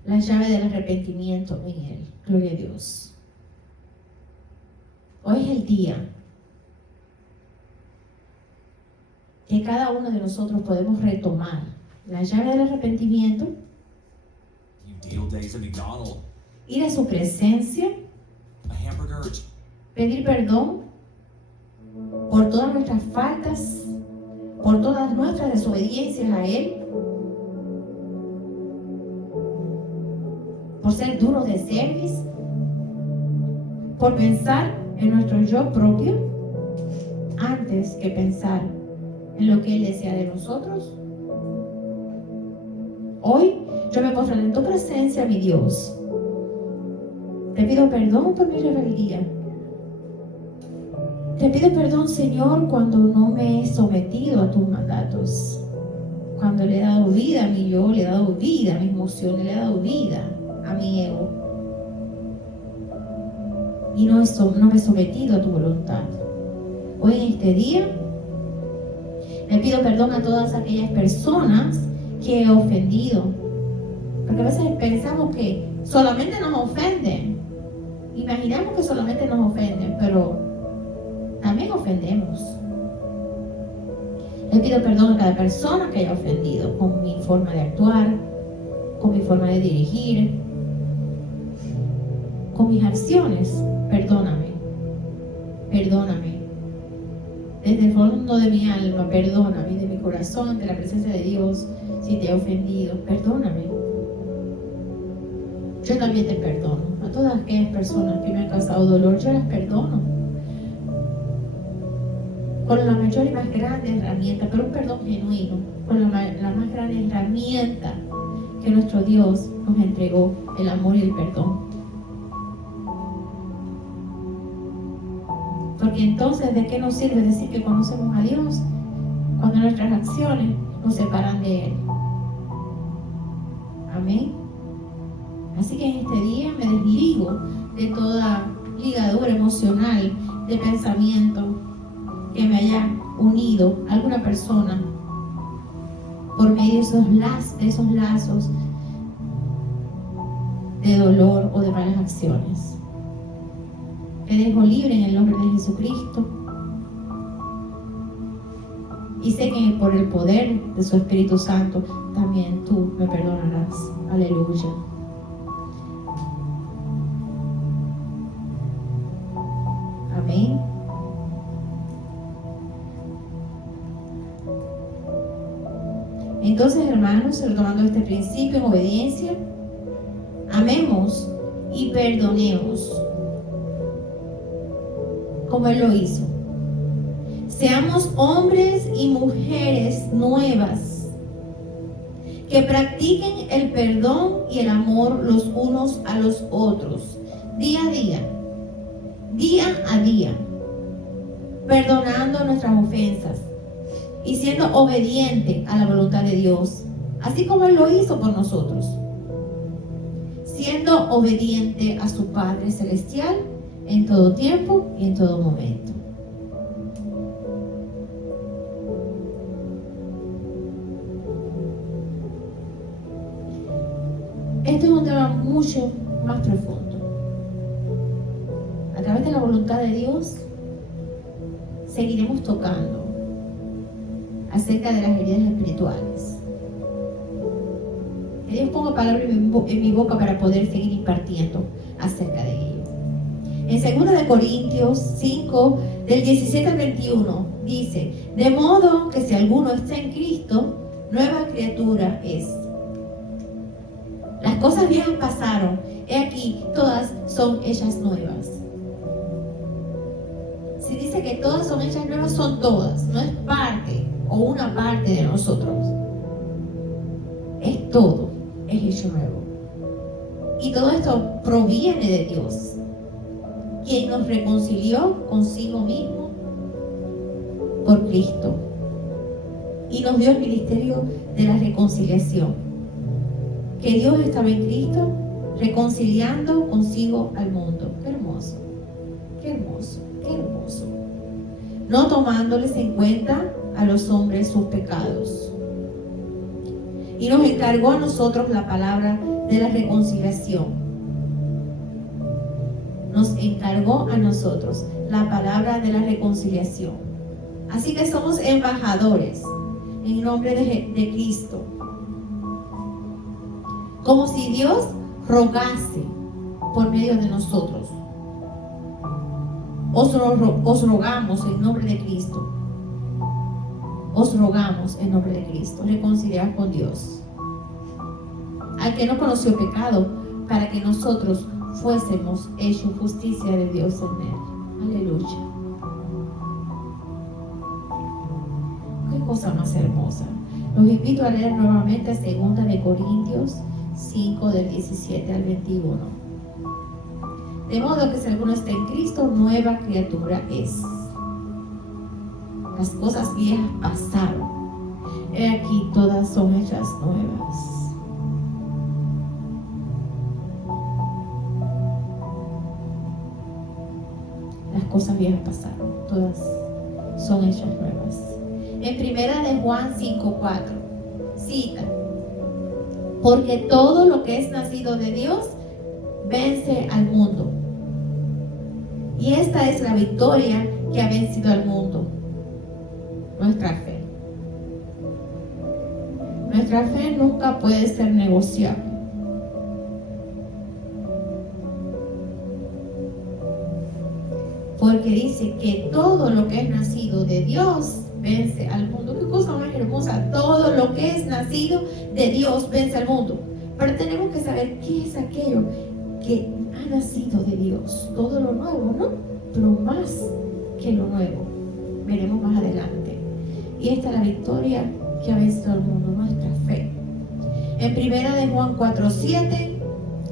La llave del arrepentimiento en Él. Gloria a Dios. Hoy es el día que cada uno de nosotros podemos retomar la llave del arrepentimiento, ir a su presencia, pedir perdón por todas nuestras faltas, por todas nuestras desobediencias a Él, por ser duros de cerviz, por pensar en nuestro yo propio antes que pensar en lo que Él desea de nosotros. Hoy yo me postro en tu presencia, mi Dios. Te pido perdón por mi rebeldía. Te pido perdón, Señor, cuando no me he sometido a tus mandatos. Cuando le he dado vida a mi yo, le he dado vida a mis emociones, le he dado vida a mi ego. Y no me he sometido a tu voluntad. Hoy en este día le pido perdón a todas aquellas personas que he ofendido. Porque a veces pensamos que solamente nos ofenden. Imaginamos que solamente nos ofenden, pero también ofendemos. Le pido perdón a cada persona que haya ofendido con mi forma de actuar, con mi forma de dirigir, con mis acciones. Perdóname. Perdóname. Desde el fondo de mi alma, perdóname, de mi corazón, de la presencia de Dios, si te he ofendido, perdóname. Yo también te perdono. A todas aquellas personas que me han causado dolor, yo las perdono. Con la mayor y más grande herramienta, pero un perdón genuino, con la más grande herramienta que nuestro Dios nos entregó, el amor y el perdón. Porque entonces, ¿de qué nos sirve decir que conocemos a Dios cuando nuestras acciones nos separan de Él? Amén. Así que en este día me desligo de toda ligadura emocional, de pensamiento que me haya unido a alguna persona por medio de esos lazos de dolor o de malas acciones. Te dejo libre en el nombre de Jesucristo Y sé que por el poder de su Espíritu Santo también tú me perdonarás. Aleluya. Amén. Entonces, hermanos, retomando este principio en obediencia, amemos y perdonemos como Él lo hizo. Seamos hombres y mujeres nuevas que practiquen el perdón y el amor los unos a los otros, día a día, perdonando nuestras ofensas y siendo obediente a la voluntad de Dios, así como Él lo hizo por nosotros, siendo obediente a su Padre Celestial en todo tiempo y en todo momento. Este es un tema mucho más profundo. A través de la voluntad de Dios seguiremos tocando acerca de las heridas espirituales. Que Dios ponga palabras en mi boca para poder seguir impartiendo acerca de ello. En 2 Corintios 5, del 17 al 21, dice: de modo que si alguno está en Cristo, nueva criatura es. Las cosas viejas pasaron, he aquí, todas son hechas nuevas. Si dice que todas son hechas nuevas, son todas, no es parte o una parte de nosotros. Es todo, es hecho nuevo. Y todo esto proviene de Dios, quien nos reconcilió consigo mismo por Cristo y nos dio el ministerio de la reconciliación. Que Dios estaba en Cristo reconciliando consigo al mundo. Qué hermoso, qué hermoso, qué hermoso. No tomándoles en cuenta a los hombres sus pecados. Y nos encargó a nosotros la palabra de la reconciliación. Nos encargó a nosotros la palabra de la reconciliación. Así que somos embajadores en nombre de Cristo. Como si Dios rogase por medio de nosotros. Os rogamos en nombre de Cristo. Os rogamos en nombre de Cristo. Reconciliar con Dios. Al que no conoció pecado, para que nosotros fuésemos hechos justicia de Dios en Él. Aleluya. Qué cosa más hermosa. Los invito a leer nuevamente 2 Corintios 5, del 17 al 21. De modo que si alguno está en Cristo, nueva criatura es. Las cosas viejas pasaron. He aquí, todas son hechas nuevas. Las cosas viejas pasaron. Todas son hechas nuevas. En 1 Juan 5:4 cita: porque todo lo que es nacido de Dios vence al mundo. Y esta es la victoria que ha vencido al mundo: nuestra fe. Nuestra fe nunca puede ser negociable. Porque dice que todo lo que es nacido de Dios vence al mundo. Qué cosa más hermosa. Todo lo que es nacido de Dios vence al mundo. Pero tenemos que saber qué es aquello que ha nacido de Dios. Todo lo nuevo, ¿no? Pero más que lo nuevo. Veremos más adelante. Y esta es la victoria que ha vencido al mundo, nuestra fe. En 1 Juan 4:7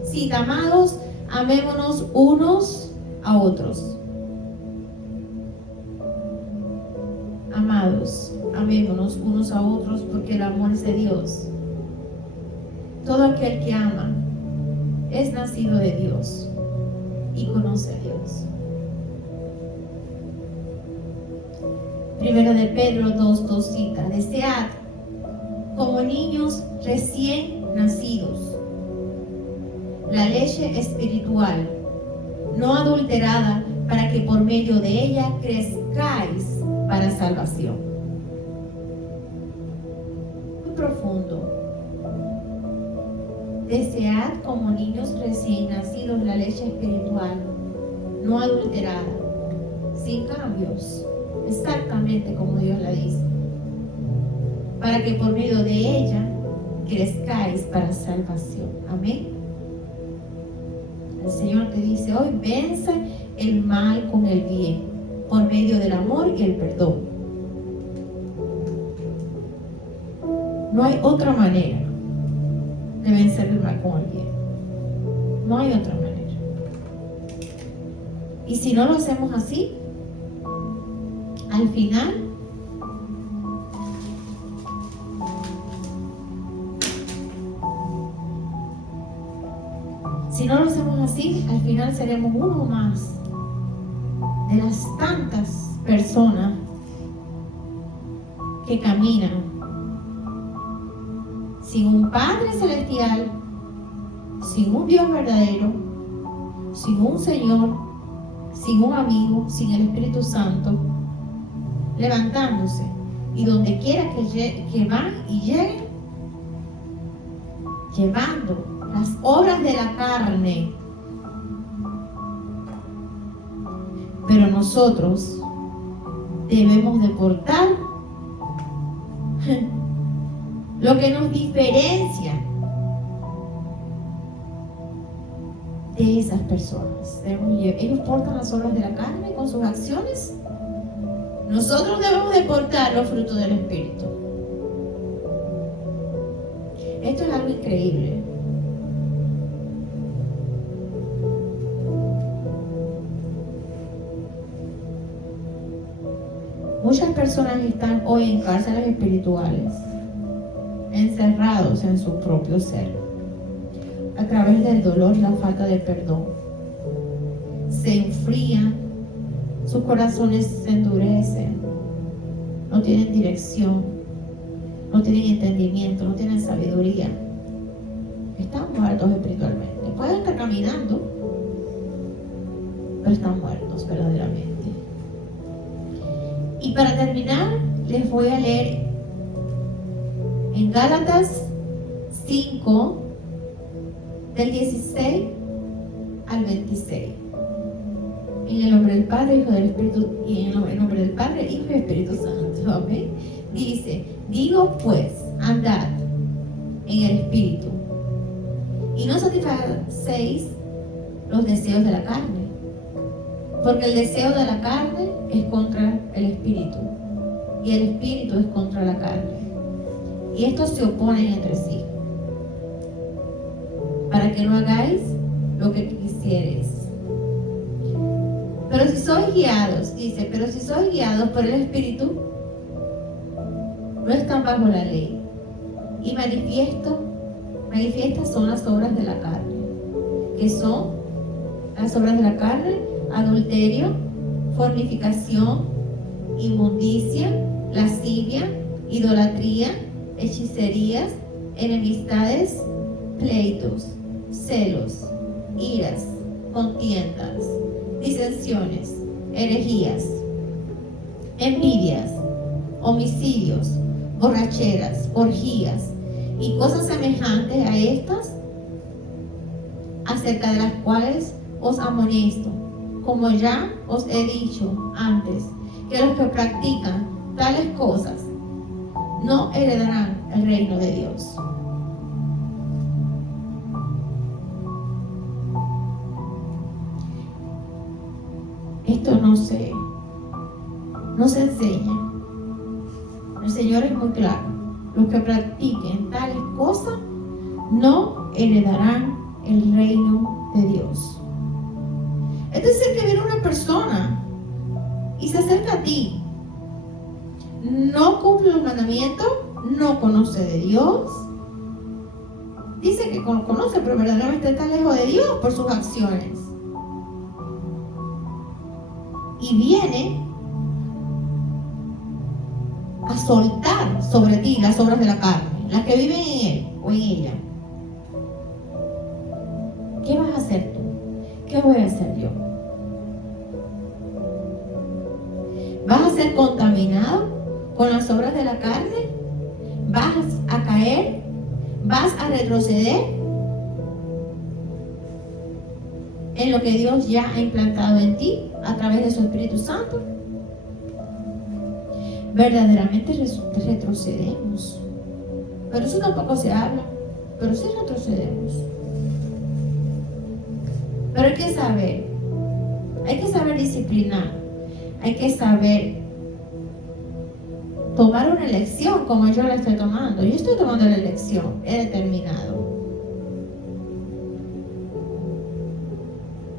cita: amados, amémonos unos a otros. Amados, amémonos unos a otros, porque el amor es de Dios. Todo aquel que ama es nacido de Dios y conoce a Dios. 1 de Pedro 2:2 cita: desead como niños recién nacidos la leche espiritual, no adulterada, para que por medio de ella crezcáis para salvación. profundo. Desead como niños recién nacidos la leche espiritual, no adulterada, sin cambios, exactamente como Dios la dice, para que por medio de ella crezcáis para salvación. Amén. El Señor te dice hoy: vence el mal con el bien, por medio del amor y el perdón. No hay otra manera de vencer el mal con el bien. No hay otra manera. Y si no lo hacemos así, al final seremos uno más de las tantas personas que caminan sin un Padre Celestial, sin un Dios verdadero, sin un Señor, sin un amigo, sin el Espíritu Santo, levantándose, y donde quiera que van y lleguen, llevando las obras de la carne. Pero nosotros debemos de portar lo que nos diferencia de esas personas. Ellos portan las obras de la carne con sus acciones. Nosotros debemos de portar los frutos del Espíritu. Esto es algo increíble. Muchas personas están hoy en cárceles espirituales, encerrados en su propio ser, a través del dolor y la falta de perdón. Se enfrían, sus corazones se endurecen, no tienen dirección, no tienen entendimiento, no tienen sabiduría. Están muertos espiritualmente. Pueden estar caminando, pero están muertos verdaderamente. Y para terminar, les voy a leer en Gálatas 5, del 16 al 26. En el nombre del Padre, Hijo del Espíritu, y en el nombre del Padre, Hijo y Espíritu Santo. Amén. Dice: digo pues, andad en el Espíritu, y no satisfacéis los deseos de la carne, porque el deseo de la carne es contra el Espíritu, y el Espíritu es contra la carne, y estos se oponen entre sí, para que no hagáis lo que quisiereis. Pero si sois guiados, dice, pero si sois guiados por el Espíritu, no están bajo la ley. Y manifiestas son las obras de la carne, que son las obras de la carne: adulterio, fornicación, inmundicia, lascivia, idolatría, hechicerías, enemistades, pleitos, celos, iras, contiendas, disensiones, herejías, envidias, homicidios, borracheras, orgías y cosas semejantes a estas, acerca de las cuales os amonesto, como ya os he dicho antes, que los que practican tales cosas no heredarán el reino de Dios. Esto no se enseña. El Señor es muy claro: los que practiquen tales cosas no heredarán el reino de Dios. Es decir, que viene una persona y se acerca a ti, no cumple los mandamientos, no conoce de Dios, dice que conoce, pero verdaderamente está lejos de Dios por sus acciones, y viene a soltar sobre ti las obras de la carne, las que viven en él o en ella. ¿Qué vas a hacer tú? ¿Qué voy a hacer yo? ¿Vas a ser contaminado con las obras de la carne? ¿Vas a caer caer? ¿Vas a retroceder en lo que Dios ya ha implantado en ti a través de su Espíritu Santo? Verdaderamente retrocedemos. Pero eso tampoco se habla. Pero sí retrocedemos. Pero hay que saber disciplinar, hay que saber tomar una elección como yo la estoy tomando. Yo estoy tomando la elección, he determinado.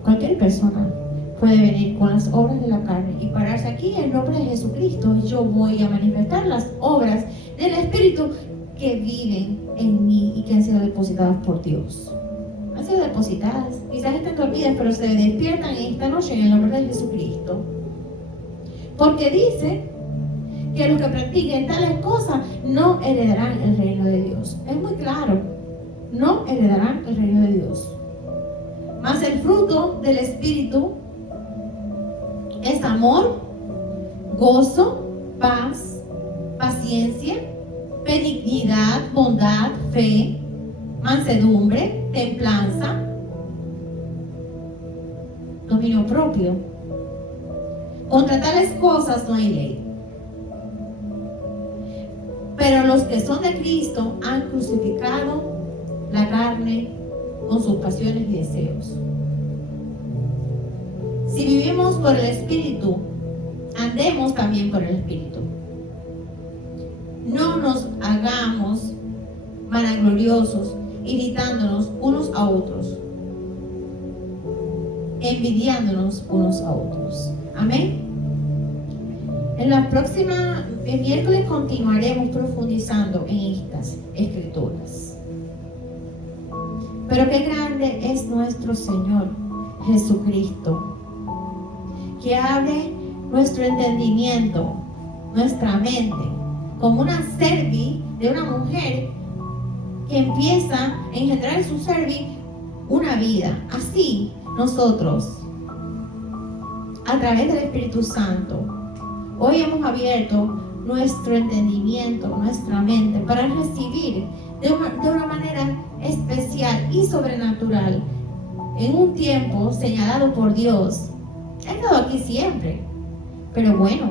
Cualquier persona puede venir con las obras de la carne y pararse aquí en nombre de Jesucristo. Yo voy a manifestar las obras del Espíritu que viven en mí y que han sido depositadas por Dios. Han sido depositadas, quizás estén dormidas, pero se despiertan esta noche en el nombre de Jesucristo. Porque dice que los que practiquen tales cosas no heredarán el reino de Dios. Es muy claro, no heredarán el reino de Dios. Mas el fruto del Espíritu es amor, gozo, paz, paciencia, benignidad, bondad, fe, mansedumbre, templanza, dominio propio. Contra tales cosas no hay ley. Pero los que son de Cristo han crucificado la carne con sus pasiones y deseos. Si vivimos por el Espíritu, andemos también por el Espíritu. No nos hagamos vanagloriosos, irritándonos unos a otros, envidiándonos unos a otros. Amén. En la próxima miércoles continuaremos profundizando en estas escrituras. Pero qué grande es nuestro Señor Jesucristo, que abre nuestro entendimiento, nuestra mente, como una cerviz de una mujer que empieza a engendrar en su cerviz una vida. Así nosotros, a través del Espíritu Santo, hoy hemos abierto nuestro entendimiento, nuestra mente, para recibir de una manera especial y sobrenatural, en un tiempo señalado por Dios. He estado aquí siempre, pero bueno,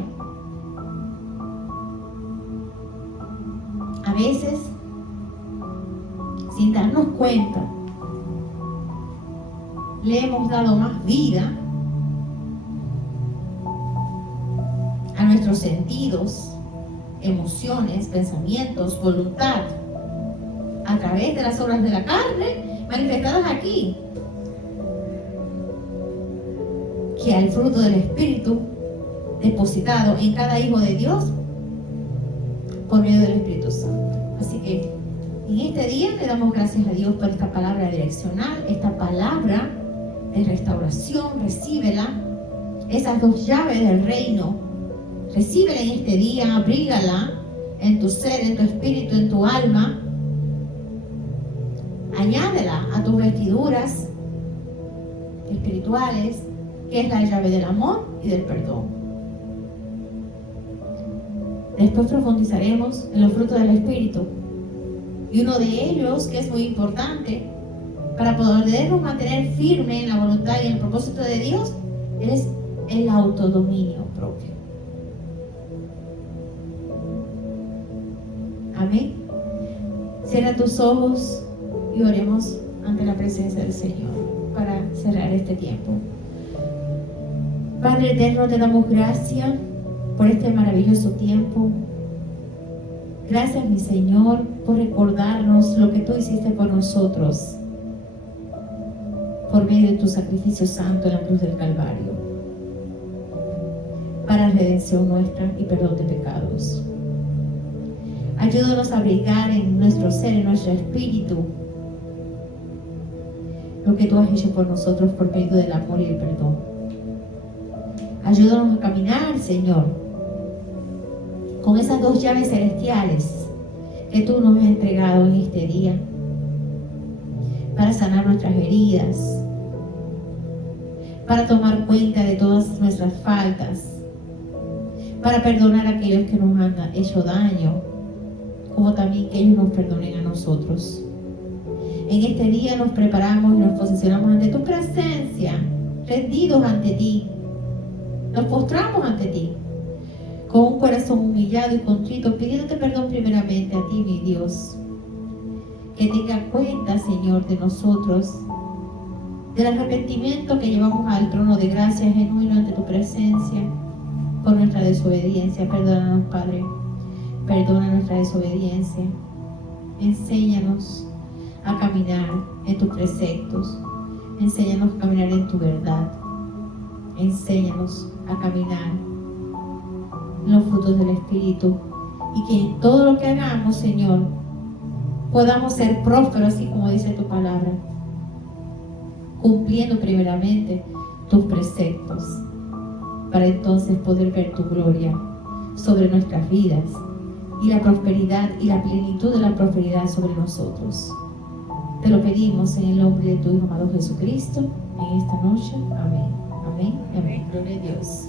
a veces, sin darnos cuenta, le hemos dado más vida a nuestros sentidos, emociones, pensamientos, voluntad, a través de las obras de la carne manifestadas aquí, que al fruto del Espíritu depositado en cada hijo de Dios por medio del Espíritu Santo. Así que en este día le damos gracias a Dios por esta palabra direccional, esta palabra de restauración. Recíbela, esas dos llaves del reino, recíbela en este día, abrígala en tu ser, en tu espíritu, en tu alma. Añádela a tus vestiduras espirituales, que es la llave del amor y del perdón. Después profundizaremos en los frutos del Espíritu. Y uno de ellos, que es muy importante para podernos mantener firme en la voluntad y en el propósito de Dios, es el autodominio propio. Amén. Cierra tus ojos y oremos ante la presencia del Señor para cerrar este tiempo. Padre eterno, te damos gracias por este maravilloso tiempo. Gracias, mi Señor, por recordarnos lo que tú hiciste por nosotros por medio de tu sacrificio santo en la cruz del Calvario, para redención nuestra y perdón de pecados. Ayúdanos a abrigar en nuestro ser, en nuestro espíritu, lo que tú has hecho por nosotros por medio del amor y el perdón. Ayúdanos a caminar, Señor, con esas dos llaves celestiales que tú nos has entregado en este día, para sanar nuestras heridas, para tomar cuenta de todas nuestras faltas, para perdonar a aquellos que nos han hecho daño, como también que ellos nos perdonen a nosotros. En este día nos preparamos y nos posicionamos ante tu presencia, rendidos ante ti. Nos postramos ante ti, con un corazón humillado y contrito, pidiéndote perdón primeramente a ti, mi Dios. Que tenga cuenta, Señor, de nosotros, del arrepentimiento que llevamos al trono de gracia genuino ante tu presencia por nuestra desobediencia. Perdónanos, Padre. Perdona nuestra desobediencia. Enséñanos a caminar en tus preceptos. Enséñanos a caminar en tu verdad. Enséñanos a caminar en los frutos del Espíritu. Y que en todo lo que hagamos, Señor, podamos ser prósperos, así como dice tu palabra, cumpliendo primeramente tus preceptos, para entonces poder ver tu gloria sobre nuestras vidas y la prosperidad y la plenitud de la prosperidad sobre nosotros. Te lo pedimos en el nombre de tu Hijo amado Jesucristo en esta noche. Amén. Amén. Amén. Gloria a Dios.